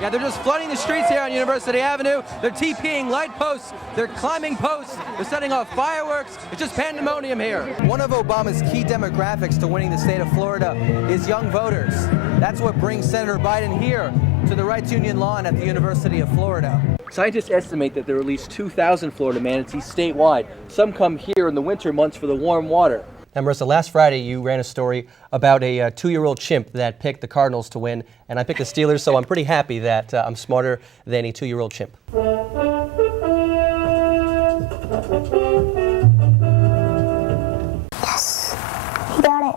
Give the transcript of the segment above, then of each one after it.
Yeah, they're just flooding the streets here on University Avenue. They're TPing light posts, they're climbing posts, they're setting off fireworks. It's just pandemonium here. One of Obama's key demographics to winning the state of Florida is young voters. That's what brings Senator Biden here to the Rights Union lawn at the University of Florida. Scientists estimate that there are at least 2,000 Florida manatees statewide. Some come here in the winter months for the warm water. Now, Marissa, last Friday you ran a story about a 2-year-old chimp that picked the Cardinals to win, and I picked the Steelers, so I'm pretty happy that I'm smarter than a 2-year-old chimp. Yes, he got it.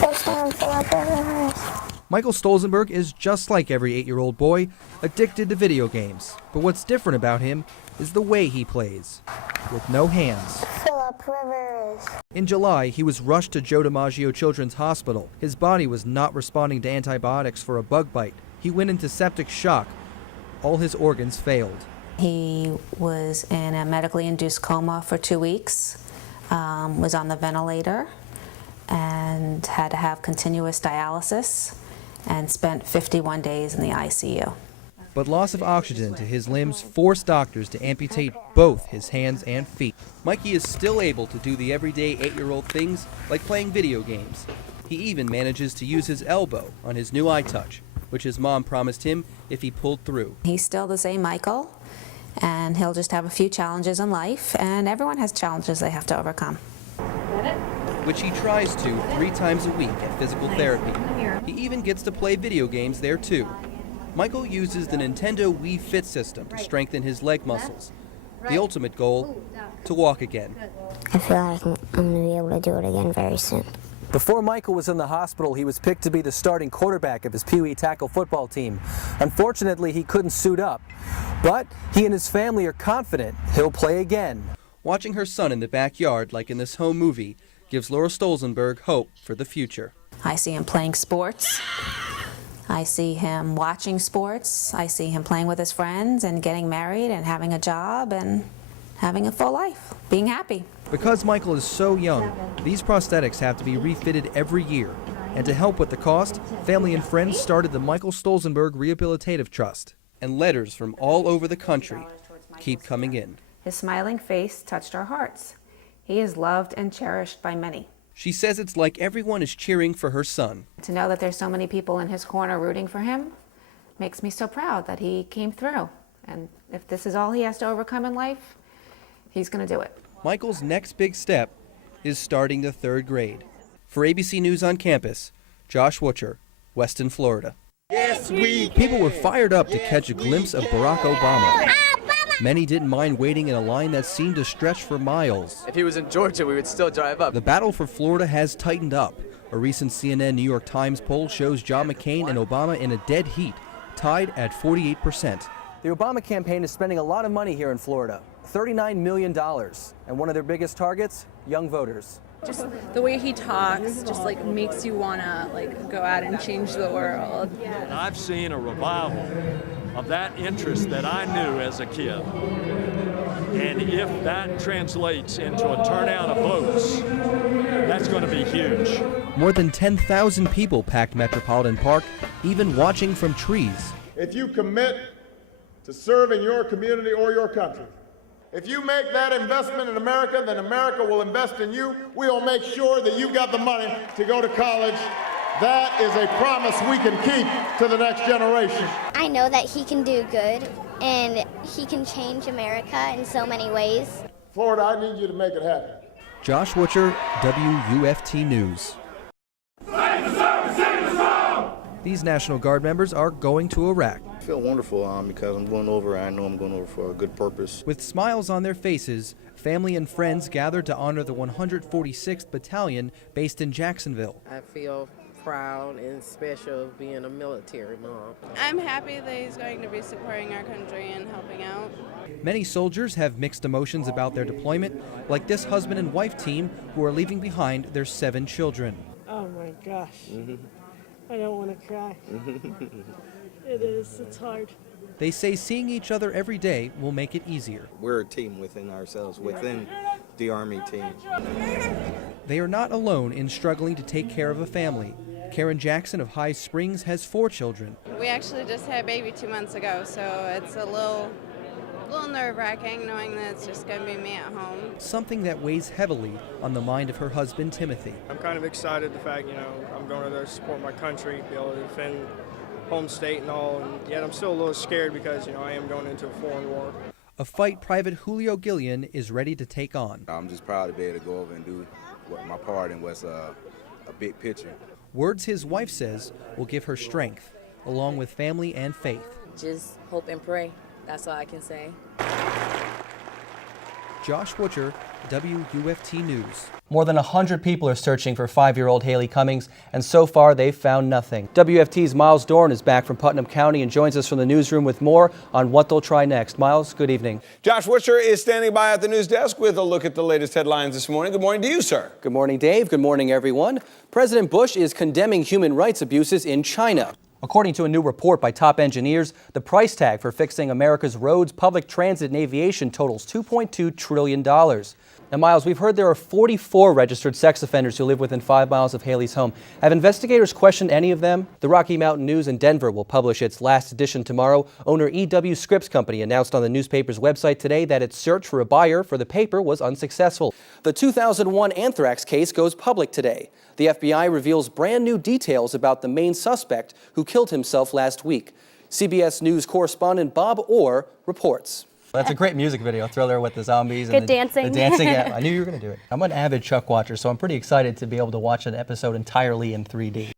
First time for our brothers. Michael Stolzenberg is just like every 8-year-old boy, addicted to video games. But what's different about him is the way he plays, with no hands. Rivers. In July, he was rushed to Joe DiMaggio Children's Hospital. His body was not responding to antibiotics for a bug bite. He went into septic shock. All his organs failed. He was in a medically induced coma for 2 weeks, was on the ventilator, and had to have continuous dialysis, and spent 51 days in the ICU. But loss of oxygen to his limbs forced doctors to amputate both his hands and feet. Mikey is still able to do the everyday 8-year-old things like playing video games. He even manages to use his elbow on his new iTouch, which his mom promised him if he pulled through. He's still the same Michael, and he'll just have a few challenges in life, and everyone has challenges they have to overcome. Which he tries to 3 times a week at physical therapy. He even gets to play video games there too. Michael uses the Nintendo Wii Fit system to strengthen his leg muscles. The ultimate goal, to walk again. I feel like I'm going to be able to do it again very soon. Before Michael was in the hospital, he was picked to be the starting quarterback of his Pee Wee tackle football team. Unfortunately, he couldn't suit up, but he and his family are confident he'll play again. Watching her son in the backyard, like in this home movie, gives Laura Stolzenberg hope for the future. I see him playing sports. I see him watching sports. I see him playing with his friends and getting married and having a job and having a full life, being happy. Because Michael is so young, these prosthetics have to be refitted every year. And to help with the cost, family and friends started the Michael Stolzenberg Rehabilitative Trust. And letters from all over the country keep coming in. His smiling face touched our hearts. He is loved and cherished by many. She says it's like everyone is cheering for her son. To know that there's so many people in his corner rooting for him makes me so proud that he came through. And if this is all he has to overcome in life, he's going to do it. Michael's next big step is starting the 3rd grade. For ABC News on Campus, Josh Wucher, Weston, Florida. Yes, we can. People were fired up to catch a glimpse of Barack Obama. Many didn't mind waiting in a line that seemed to stretch for miles. If he was in Georgia, we would still drive up. The battle for Florida has tightened up. A recent CNN New York Times poll shows John McCain and Obama in a dead heat, tied at 48%. The Obama campaign is spending a lot of money here in Florida, $39 million. And one of their biggest targets, young voters. Just the way he talks just like makes you want to like go out and change the world. And I've seen a revival of that interest that I knew as a kid. And if that translates into a turnout of votes, that's going to be huge. More than 10,000 people packed Metropolitan Park, even watching from trees. If you commit to serving your community or your country, if you make that investment in America, then America will invest in you. We'll make sure that you got the money to go to college. That is a promise we can keep to the next generation. I know that he can do good, and he can change America in so many ways. Florida, I need you to make it happen. Josh Wucher, WUFT News. These National Guard members are going to Iraq. I feel wonderful because I'm going over. I know I'm going over for a good purpose. With smiles on their faces, family and friends gathered to honor the 146th Battalion based in Jacksonville. I feel proud and special being a military mom. I'm happy that he's going to be supporting our country and helping out. Many soldiers have mixed emotions about their deployment, like this husband and wife team who are leaving behind their 7 children. Oh my gosh. I don't want to cry. It is. It's hard. They say seeing each other every day will make it easier. We're a team within ourselves, within the Army team. They are not alone in struggling to take care of a family. Karen Jackson of High Springs has 4 children. We actually just had a baby 2 months ago, so it's a little nerve-wracking knowing that it's just going to be me at home. Something that weighs heavily on the mind of her husband, Timothy. I'm kind of excited the fact, I'm going there to support my country, be able to defend home state and all, and yet I'm still a little scared because, I am going into a foreign war. A fight Private Julio Gillian is ready to take on. I'm just proud to be able to go over and do my part in what's a big picture. Words his wife says will give her strength, along with family and faith. Just hope and pray. That's all I can say. Josh Wucher, WUFT News. More than 100 people are searching for 5-year-old Haley Cummings, and so far they've found nothing. WFT's Miles Dorn is back from Putnam County and joins us from the newsroom with more on what they'll try next. Miles, good evening. Josh Wucher is standing by at the news desk with a look at the latest headlines this morning. Good morning to you, sir. Good morning, Dave. Good morning, everyone. President Bush is condemning human rights abuses in China. According to a new report by top engineers, the price tag for fixing America's roads, public transit, and aviation totals $2.2 trillion. Now, Miles, we've heard there are 44 registered sex offenders who live within 5 miles of Haley's home. Have investigators questioned any of them? The Rocky Mountain News in Denver will publish its last edition tomorrow. Owner E.W. Scripps Company announced on the newspaper's website today that its search for a buyer for the paper was unsuccessful. The 2001 anthrax case goes public today. The FBI reveals brand new details about the main suspect who killed himself last week. CBS News correspondent Bob Orr reports. That's a great music video, Thriller with the zombies. Good and dancing. The dancing, yeah, I knew you were going to do it. I'm an avid Chuck watcher, so I'm pretty excited to be able to watch an episode entirely in 3D.